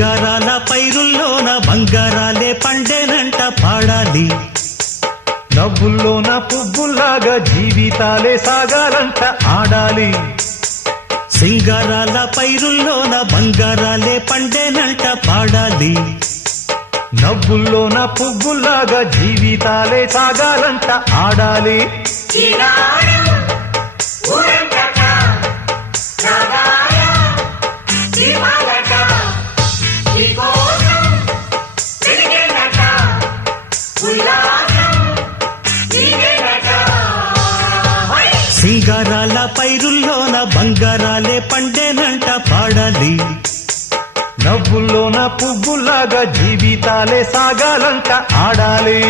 సింగారాల పైరుల్లోన బంగారాలే పండేనంట పాడాలి. నవ్వుల్లోన పువ్వుల్లాగా జీవితాలే సాగాలంట ఆడాలి. సింగారాల పైరుల్లోన బంగారాలే పండేనంట పాడాలి. నవ్వుల్లోన పువ్వుల్లాగా జీవితాలే సాగాలంట ఆడాలి. సింగారాల పైరుల్లోన బంగారాలే పండేనంట పాడాలి. నవ్వుల్లోన పువ్వుల్లాగా జీవితాలే సాగాలంట ఆడాలి.